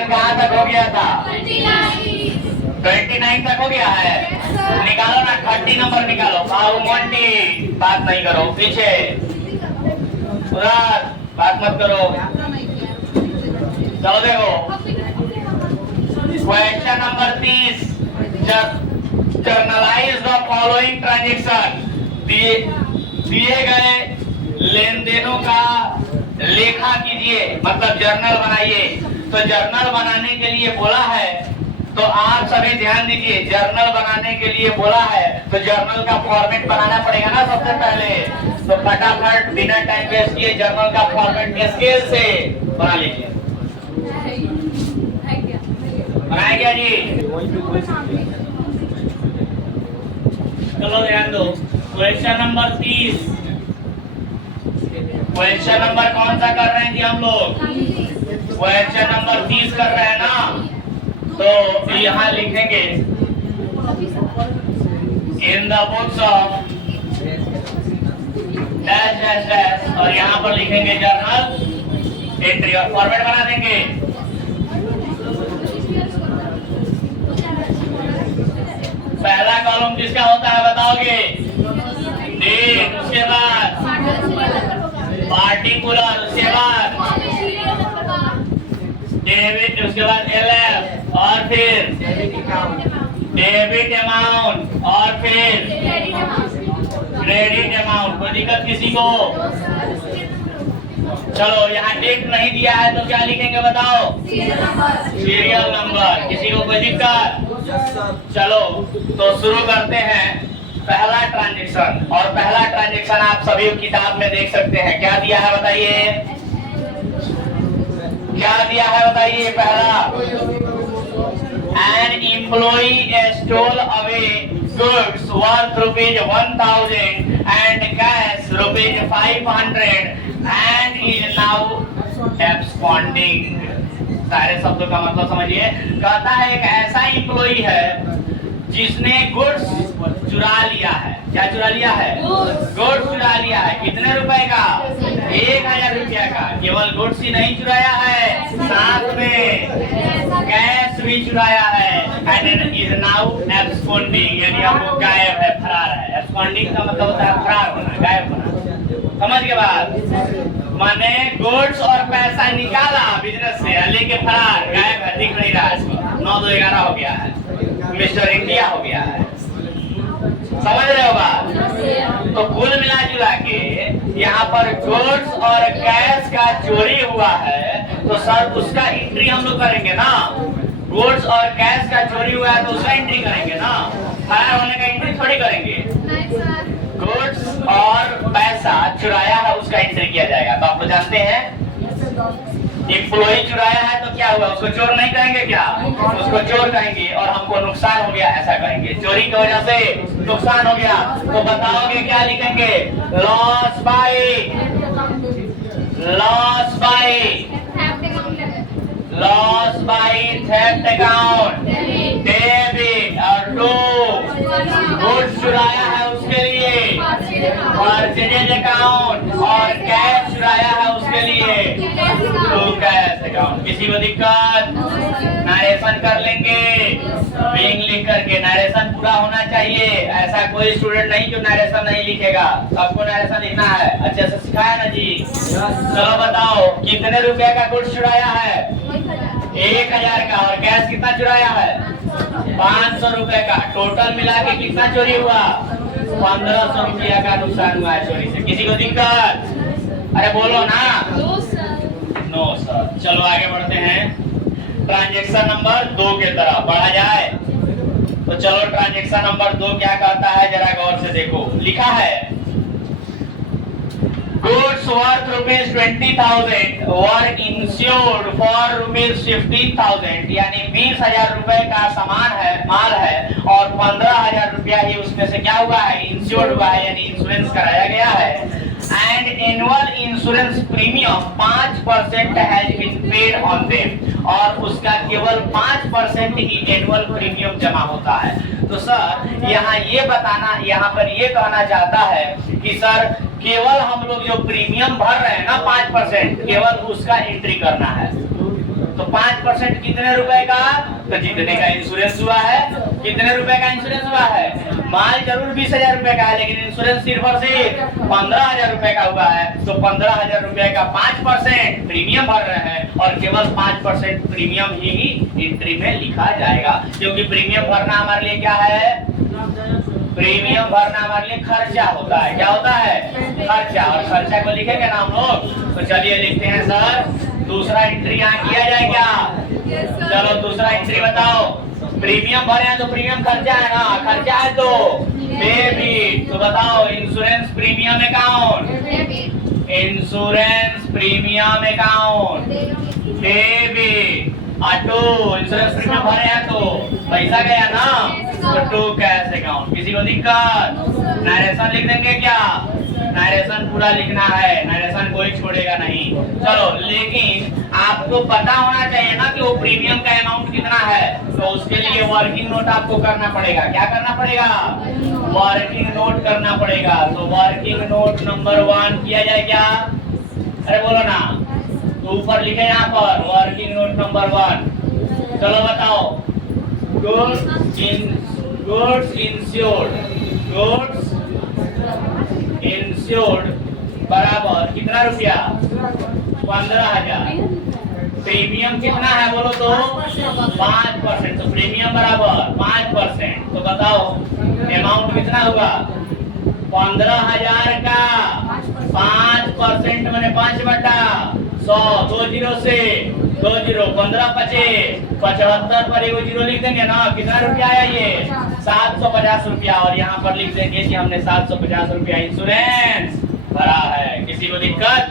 Transaction कहाँ तक हो गया था? 29 तक हो गया है। निकालो ना, 30 नंबर निकालो। मोंटी बात नहीं करो, पीछे उधर बात मत करो। चलो देखो question number 30, generalized the following transaction. दिए गए लेन देनों का लेखा कीजिए, मतलब जर्नल बनाइए। तो जर्नल बनाने के लिए बोला है, तो आप सभी ध्यान दीजिए, जर्नल बनाने के लिए बोला है तो जर्नल का फॉर्मेट बनाना पड़ेगा ना सबसे पहले। तो फटाफट बिना टाइम वेस्ट किए जर्नल का फॉर्मेट स्केल से बना लीजिए। बनाए क्या जी? चलो ध्यान दो, क्वेश्चन नंबर 30। क्वेश्चन नंबर कौन सा कर रहे हैं जी हम लोग? क्वेश्चन नंबर 30 कर रहे हैं ना। तो यहाँ लिखेंगे in the books of dash dash dash, और यहाँ पर लिखेंगे जर्नल एंट्री और फॉर्मेट बना देंगे। पहला कॉलम किसका होता है बताओगे? डेट, उसके बाद पार्टिकुलर, उसके बाद डेबिट, उसके बाद एलएफ, और फिर डेबिट अमाउंट, और फिर क्रेडिट अमाउंट। कोई दिक्कत किसी को? चलो यहाँ डेट नहीं दिया है तो क्या लिखेंगे बताओ? Serial number. किसी को कोई दिक्कत? चलो तो शुरू करते हैं पहला ट्रांजेक्शन। और पहला ट्रांजेक्शन आप सभी किताब में देख सकते हैं। क्या दिया है बताइए? क्या दिया है बताइए? पहला, an employee stole away goods worth ₹1000 and cash ₹500 and is now absconding. सारे शब्दों का मतलब समझिए। कहता है एक ऐसा एम्प्लॉई है जिसने गुड्स चुरा लिया है। क्या चुरा लिया है? गुड्स चुरा लिया है। कितने रुपए का? 1000 रुपया का। केवल गुड्स ही नहीं चुराया है, साथ में कैश भी चुराया है। एंड इज नाउ एब्सकॉन्डिंग, यानी अब वो गायब है, फरार है। एब्सकॉन्डिंग का मतलब होता है फरार होना, गायब होना। समझ के बाद माने गुड्स और पैसा निकाला बिजनेस से, लेके फरार, गायब है, दिख नहीं रहा इसको। 9-2-11 हो गया है, मिस्टर इंडिया हो गया है। समझ रहे हो बात? तो कुल मिला जुला के यहाँ पर गुड्स और कैश का चोरी हुआ है, तो सर उसका एंट्री हम लोग करेंगे ना। गुड्स और कैश का चोरी हुआ है तो उसका एंट्री करेंगे ना, फरार होने का एंट्री थोड़ी करेंगे। गुड्स और पैसा चुराया है उसका एंट्री किया जाएगा। तो आप तो जानते हैं एम्प्लॉई चुराया है तो क्या हुआ? उसको चोर नहीं कहेंगे क्या? उसको चोर कहेंगे। और हमको नुकसान हो गया ऐसा कहेंगे। चोरी की वजह से नुकसान हो गया तो बताओगे क्या लिखेंगे? Loss by theft account, debit, और टू गुड्स चुराया है उसके लिए परचेज अकाउंट, और कैश चुराया है उसके लिए टू कैश अकाउंट। किसी को दिक्कत? नरेशन कर लेंगे विंग लिख करके। नरेशन पूरा होना चाहिए। ऐसा कोई स्टूडेंट नहीं जो नरेशन नहीं लिखेगा। सबको नरेशन लिखना है। अच्छे से सिखाया ना जी? चलो बताओ कितने रुपए का गुड्स चुराया है? 1000 का। और कैश कितना चुराया है? 500 रुपए का। टोटल मिला के कितना चोरी हुआ? 1500 रुपया का नुकसान हुआ है चोरी से। किसी को दिक्कत? अरे बोलो ना। No sir. चलो आगे बढ़ते हैं ट्रांजेक्शन नंबर 2 के तरफ बढ़ा जाए। तो चलो ट्रांजेक्शन नंबर 2 क्या कहता है जरा गौर से देखो। लिखा है goods worth ₹20,000 were insured for ₹15,000, यानी 20,000 रुपए का सामान है, माल है, और 15,000 रुपया ही उसमें से क्या हुआ है? इंश्योर्ड हुआ है, यानी इंश्योरेंस कराया गया है। And annual insurance premium 5% has been paid on them, और उसका केवल 5% ही एनुअल प्रीमियम जमा होता है। तो सर यहाँ ये बताना, यहाँ पर ये कहना चाहता है कि सर केवल हम लोग जो प्रीमियम भर रहे हैं ना 5%, केवल उसका एंट्री करना है। तो 5% कितने रुपए का, तो जितने का इंश्योरेंस हुआ है, कितने रुपए का इंश्योरेंस हुआ है, माल जरूर 20,000 रुपए का है लेकिन इंश्योरेंस सिर्फ और सिर्फ 15,000 रुपए का हुआ है। तो 15,000 रुपए का 5% प्रीमियम भर रहे हैं और केवल 5% प्रीमियम ही एंट्री में लिखा जाएगा, क्योंकि प्रीमियम भरना हमारे लिए क्या है, प्रीमियम भरना हमारे लिए खर्चा होता है। क्या होता है, खर्चा, और खर्चा को लिखेंगे ना हम लोग। तो चलिए लिखते हैं सर, दूसरा एंट्री यहाँ किया जाए क्या, चलो दूसरा एंट्री बताओ। प्रीमियम भरे हैं तो प्रीमियम खर्चा है ना, खर्चा है तो डेबिट। तो बताओ insurance premium account, insurance premium account debit. To insurance premium भरे हैं तो पैसा गया ना, तो टू कैश अकाउंट। किसी को दिक्कत, नरेशन लिख देंगे क्या, नरेशन पूरा लिखना है, नरेशन कोई छोड़ेगा नहीं। चलो लेकिन आपको पता होना चाहिए ना कि वो प्रीमियम का अमाउंट कितना है, तो उसके लिए वर्किंग नोट आपको करना पड़ेगा। क्या करना पड़ेगा, वर्किंग नोट करना पड़ेगा। तो वर्किंग नोट नंबर 1 किया जाए क्या, अरे बोलो ना, तो ऊपर लिखे यहाँ पर वर्किंग नोट नंबर 1। चलो बताओ, गुड्स इंश्योर्ड बराबर कितना रुपया, 15,000। प्रीमियम कितना है बोलो तो 5%। तो प्रीमियम बराबर 5%। तो बताओ अमाउंट कितना होगा, 15,000 का 5% मैंने 5/100, 2 जीरो से 2 जीरो, 15 पचे 75 पर एगो जीरो लिख देंगे ना, कितना रुपया आया ये 750 रुपया। और यहाँ पर लिख देंगे कि हमने 750 रुपया इंश्योरेंस भरा है। किसी को दिक्कत,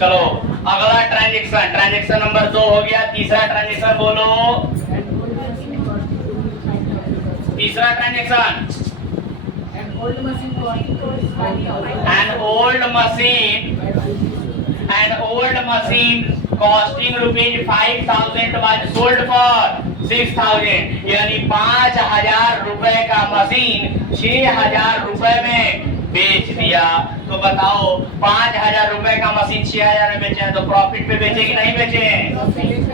चलो अगला ट्रांजेक्शन, ट्रांजेक्शन नंबर 2 हो गया। तीसरा ट्रांजेक्शन बोलो, तीसरा transaction, an old machine costing rupees 5,000 was sold for 6,000, यानी 5,000 रुपए का मशीन 6,000 रुपए में बेच दिया। तो बताओ 5,000 रुपए का मशीन 6,000 में बेचे हैं तो प्रॉफिट पे बेचे कि नहीं बेचे।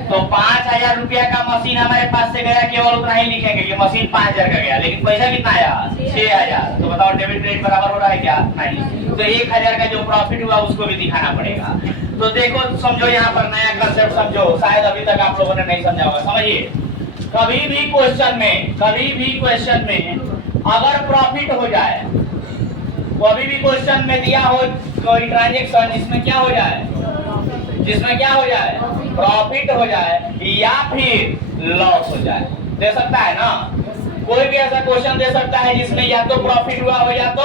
तो 5,000 रुपया का मशीन हमारे पास से गया, केवल उतना ही लिखेंगे कि मशीन 5,000 का गया, लेकिन पैसा कितना आया 6,000। तो बताओ डेबिट क्रेडिट बराबर हो रहा है क्या, नहीं। तो 1,000 का जो प्रॉफिट हुआ उसको भी दिखाना पड़ेगा। तो देखो समझो, यहाँ पर नया कंसेप्ट समझो, शायद अभी तक आप लोगों ने नहीं समझा होगा। समझिए, कभी भी क्वेश्चन में अगर प्रॉफिट हो जाए, कभी भी क्वेश्चन में दिया हो कोई ट्रांजेक्शन जिसमें क्या हो जाए, प्रॉफिट हो जाए या फिर लॉस हो जाए, दे सकता है ना। कोई भी ऐसा क्वेश्चन दे सकता है जिसमें या तो प्रॉफिट हुआ हो या तो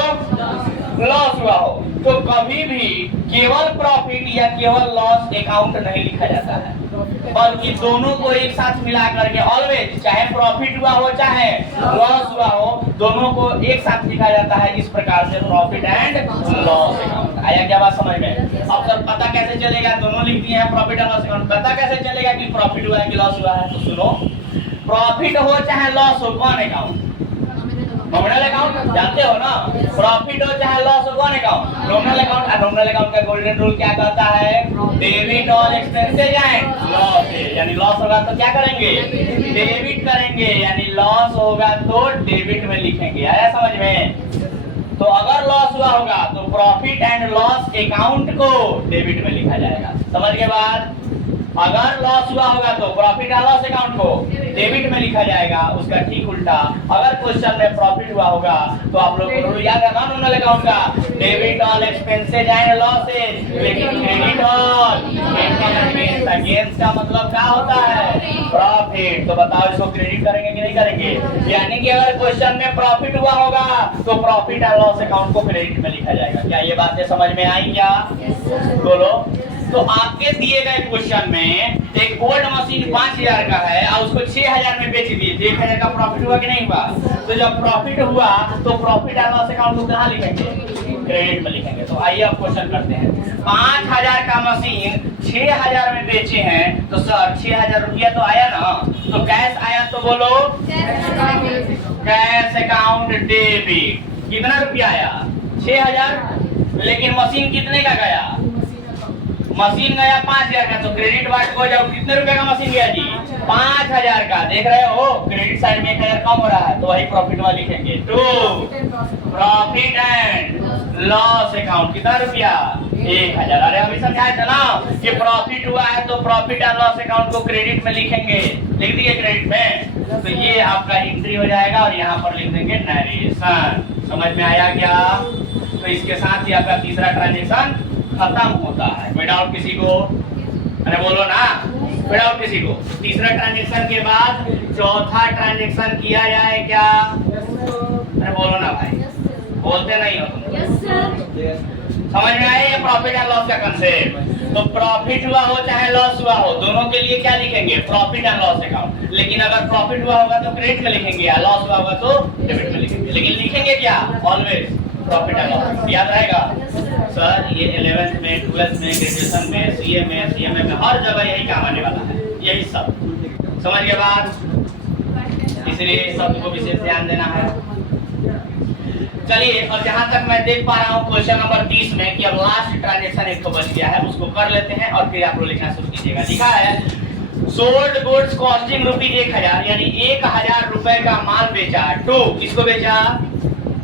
लॉस हुआ हो। तो कभी भी केवल प्रॉफिट या केवल लॉस अकाउंट नहीं लिखा जाता है, बल्कि दोनों को एक साथ मिला करके ऑलवेज, चाहे प्रॉफिट हुआ हो चाहे लॉस हुआ हो, दोनों को एक साथ लिखा जाता है। इस प्रकार से प्रॉफिट एंड लॉस अकाउंट। आया क्या बात समझ में। अब सर पता कैसे चलेगा, दोनों लिख दिए हैं प्रॉफिट एंड लॉस अकाउंट, पता कैसे चलेगा कि प्रॉफिट हुआ है कि लॉस हुआ है। तो सुनो, प्रॉफिट हो चाहे लॉस हो, कौन अकाउंट, नॉमिनल अकाउंट, जानते हो ना। प्रॉफिट हो चाहे लॉस हो, कौन अकाउंट, नॉमिनल अकाउंट। और नॉमिनल अकाउंट का गोल्डन रूल क्या कहता है, debit all expenses and loss. यानी लॉस होगा तो क्या करेंगे, डेबिट करेंगे, यानी लॉस होगा तो डेबिट में लिखेंगे। आया समझ में। तो अगर लॉस हुआ होगा तो प्रॉफिट एंड लॉस अकाउंट को डेबिट में लिखा जाएगा। समझ के बाद, अगर लॉस हुआ होगा तो प्रॉफिट एंड लॉस अकाउंट को डेबिट में लिखा जाएगा। उसका ठीक उल्टा, अगर क्वेश्चन में प्रॉफिट हुआ होगा तो आप लोग को याद है ना नॉमिनल अकाउंट का, debit all expenses and losses, लेकिन क्रेडिट ऑल इनकम गेन्स का मतलब क्या होता है, प्रॉफिट। तो बताओ इसको क्रेडिट करेंगे कि नहीं करेंगे। यानी कि अगर क्वेश्चन में प्रॉफिट हुआ होगा तो प्रॉफिट एंड लॉस अकाउंट को क्रेडिट में लिखा जाएगा। क्या ये बातें समझ में आई क्या, बोलो। तो आपके दिए गए क्वेश्चन में एक ओल्ड मशीन 5,000 का है और उसको 6,000 में बेच दिए, 1,000 का प्रॉफिट हुआ कि नहीं हुआ। तो जब प्रॉफिट हुआ तो प्रॉफिट एंड लॉस अकाउंट को कहाँ लिखेंगे, क्रेडिट में लिखेंगे। तो आइए अब क्वेश्चन करते हैं। 5,000 का मशीन 6,000 में बेचे हैं, तो सर 6,000 रुपया तो आया ना, तो कैश आया तो बोलो कैश अकाउंट डेबिट। कितना रुपया आया 6,000, लेकिन मशीन कितने का गया, मशीन गया 5000 का, तो क्रेडिट वाट को जाओ कितने रुपए का मशीन गया जी? 5000 का। देख रहे हो क्रेडिट साइड में 1000 कम हो रहा है, तो वही प्रॉफिट वाला लिखेंगे। 2 प्रॉफिट एंड लॉस अकाउंट कितना रुपया? 1000। अरे अभी समझाया था ना कि प्रॉफिट हुआ है तो प्रॉफिट एंड लॉस अकाउंट को क्रेडिट में लिखेंगे। लिख दिए क्रेडिट में, तो ये आपका एंट्री हो जाएगा और यहाँ पर लिख देंगे नरेशन। समझ में आया क्या? तो इसके साथ ही आपका तीसरा ट्रांजेक्शन खत्म होता है। कोई डाउट किसी को? अरे बोलो ना, कोई डाउट किसी को? तीसरा ट्रांजेक्शन के बाद चौथा ट्रांजेक्शन किया जाए क्या? अरे बोलो ना भाई, बोलते नहीं हो तुम। समझ में आया ये प्रॉफिट एंड लॉस का कंसेप्ट? तो प्रॉफिट हुआ हो चाहे लॉस हुआ हो, दोनों के लिए क्या लिखेंगे? Profit and loss account. लेकिन अगर प्रॉफिट हुआ होगा तो क्रेडिट में लिखेंगे, या लॉस हुआ होगा तो डेबिट में लिखेंगे। लेकिन लिखेंगे क्या? Always profit and loss. याद रहेगा सर, ये 11th में, 12th में, ग्रेजुएशन में, सीए में, सीएमए में, हर जगह यही काम आने वाला है, यही सब। समझ गए बात? इसलिए सब को विशेष ध्यान देना है। चलिए, और जहां तक मैं देख पा रहा हूँ क्वेश्चन नंबर 30 में कि अब लास्ट ट्रांजेक्शन एक तो बच गया है, उसको कर लेते हैं और फिर आप लोग लिखना शुरू कीजिएगा। लिखा है सोल्ड गुड्स कॉस्टिंग ₹1000, यानी 1000 रुपए का माल बेचा। टू किसको बेचा?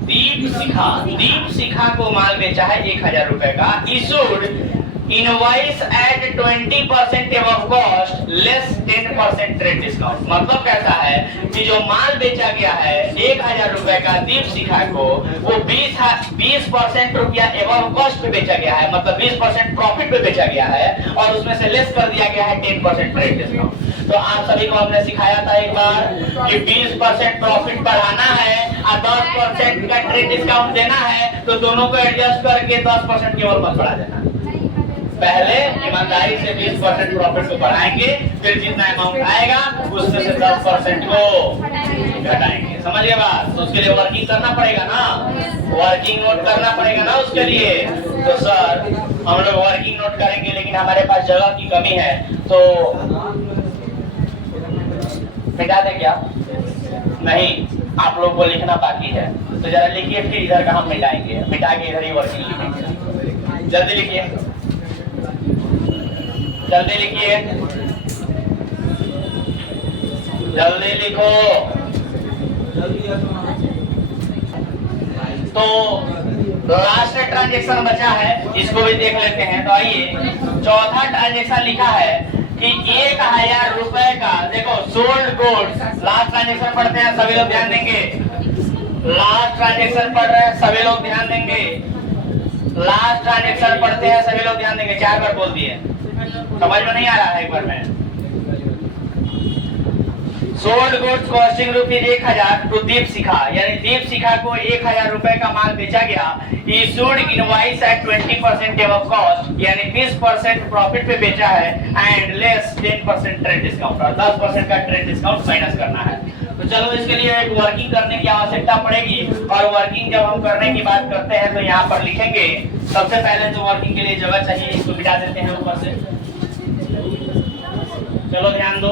दीप शिखा। दीप शिखा को माल बेचा है 1000 रुपए का। Issued invoice at 20% above cost less 10% trade discount. मतलब कहता है कि जो माल बेचा गया है 1000 रुपए का दीप शिखा को, वो 20% रुपया एबव कॉस्ट पे बेचा गया है, मतलब 20% प्रॉफिट पे बेचा गया है, और उसमें से लेस कर दिया गया है 10% ट्रेड डिस्काउंट। तो आप सभी को हमने सिखाया था एक बार कि 20% प्रॉफिट बढ़ाना है और 10% का ट्रेड डिस्काउंट देना है, तो दोनों को एडजस्ट करके 10% केवल मत बढ़ा देना। पहले ईमानदारी से 20% प्रॉफिट को बढ़ाएंगे, फिर जितना अमाउंट आएगा उसमें से 10% को घटाएंगे। समझिए बात? तो उसके लिए वर्किंग करना पड़ेगा ना, वर्किंग नोट करना पड़ेगा ना उसके लिए। तो सर हम लोग वर्किंग नोट करेंगे, लेकिन हमारे पास जगह की कमी है, तो मिटा दे क्या? नहीं, आप लोग को लिखना बाकी है, तो जरा लिखिए, फिर इधर का हम मिटाएंगे, मिटा के इधर ही वर्किंग लिखेंगे। जल्दी लिखिए, जल्दी लिखिए, जल्दी लिखो। तो लास्ट ट्रांजेक्शन बचा है, इसको भी देख लेते हैं। तो आइए, चौथा ट्रांजेक्शन लिखा है कि 1000 रुपए का, देखो सोल्ड गुड्स। लास्ट ट्रांजेक्शन पढ़ते हैं, सभी लोग ध्यान देंगे। लास्ट ट्रांजेक्शन पढ़ रहे हैं, सभी लोग ध्यान देंगे। लास्ट ट्रांजेक्शन पढ़ते हैं, सभी लोग ध्यान देंगे। 4 बार बोल दिए, समझ में नहीं आ रहा है एक बार में। सोल्ड गुड्स कॉस्टिंग ₹1000 टू दीप शिखा, यानी दीप शिखा को 1000 रुपए का माल बेचा गया। Issued invoice at 20% above cost, यानी 20% प्रॉफिट पे बेचा है, एंड लेस 10% ट्रेड डिस्काउंट, और 10% का ट्रेड डिस्काउंट माइनस करना है। तो चलो इसके लिए एक वर्किंग करने की आवश्यकता पड़ेगी, और वर्किंग जब हम करने की बात करते हैं तो यहाँ पर लिखेंगे। सबसे पहले तो वर्किंग के लिए जगह चाहिए, इसको मिटा देते हैं ऊपर से। चलो ध्यान दो,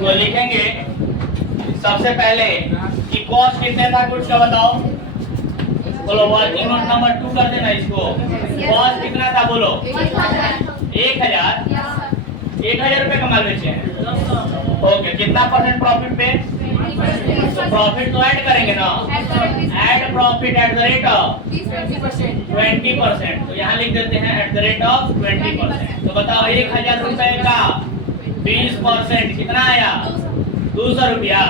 तो लिखेंगे सबसे पहले कि कॉस्ट कितने था गुड्स का, बताओ। बोलो, वर्किंग नोट नंबर 2 कर देना इसको। कॉस्ट कितना था बोलो? 1000। 1000 रुपए का माल बेचे हैं। ओके, कितना परसेंट प्रॉफिट पे? तो प्रॉफिट तो ऐड करेंगे ना, add profit at the rate of 20%। तो यहाँ लिख देते हैं एट द रेट ऑफ 20%। तो बताओ 1000 रुपए का 20% कितना आया? 200 रुपया।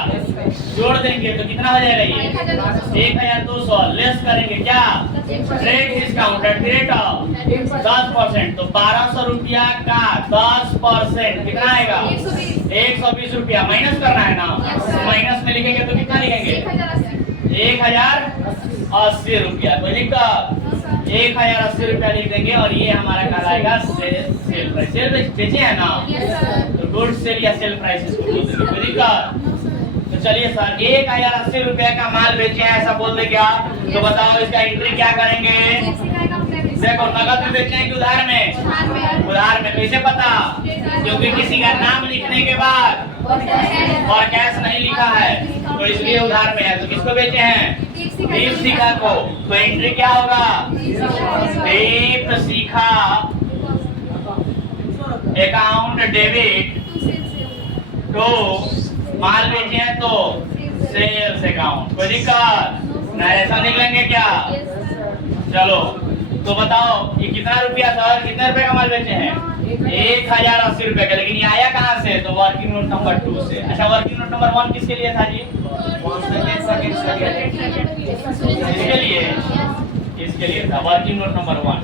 जोड़ देंगे तो कितना हो जाएगा ये? 1200। लेस करेंगे क्या? Trade discount at the rate of 10%। तो 1200 रुपया का 10% कितना आएगा? 120 रुपया। माइनस करना है ना, माइनस में लिखेंगे तो कितना लिखेंगे? 1080 रुपया। तो लिखा 1080 रुपया लिख देंगे, और ये हमारा कहलाएगा सेल प्राइस। सेल बेचे है ना, तो गुड सेल या सेल प्राइस इसको बोल देंगे। तो चलिए सर, 1080 रुपया का माल बेचे हैं ऐसा बोल दे क्या? तो बताओ इसका एंट्री क्या करेंगे? देखो नकद में बेचना है कि उधार में? उधार में। कैसे पता? क्योंकि किसी का नाम लिखने के बाद और कैश नहीं लिखा है तो इसलिए उधार में है। तो किसको बेचे हैं? दीपशिखा को। तो एंट्री क्या होगा? दीपशिखा अकाउंट डेबिट टू, माल बेचे हैं तो सेल्स अकाउंट। कोई दिक्कत नहीं? ऐसा निकलेंगे क्या? चलो तो बताओ ये कितना रुपया सर, कितने रुपए का माल बेचे हैं? 1080 रुपए का। लेकिन ये आया कहाँ से? तो वर्किंग नोट नंबर 2 से। अच्छा वर्किंग नोट नंबर 1 किसके लिए था जी? इसके लिए, इसके लिए था वर्किंग नोट नंबर 1।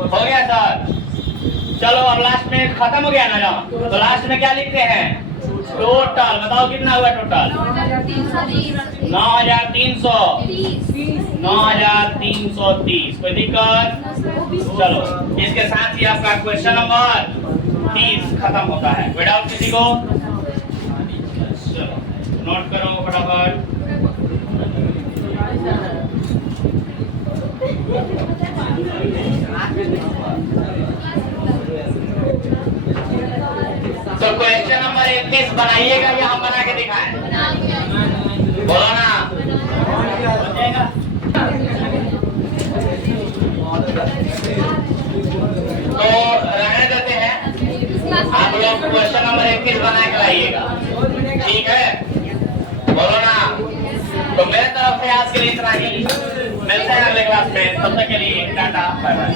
हो गया सर। चलो अब लास्ट में खत्म हो गया ना ना, तो लास्ट में क्या लिखते हैं? टोटल। बताओ कितना हुआ टोटल? 9330। कोई दिक्कत? चलो इसके साथ ही आपका क्वेश्चन नंबर 30 खत्म होता है। कोई डाउट किसी को? चलो नोट करो फटाफट। तो क्वेश्चन नंबर 31 बनाइएगा या हम बना के दिखाएं? बोलो ना। हो जाएगा? तो रहने देते हैं, आप लोग क्वेश्चन नंबर 31 बना के लाइएगा। ठीक है? बोलो ना। तो मेरे तरफ से आज के लिए इतना ही। मिलते हैं अगले क्लास में। तब तक के लिए टाटा बाय बाय।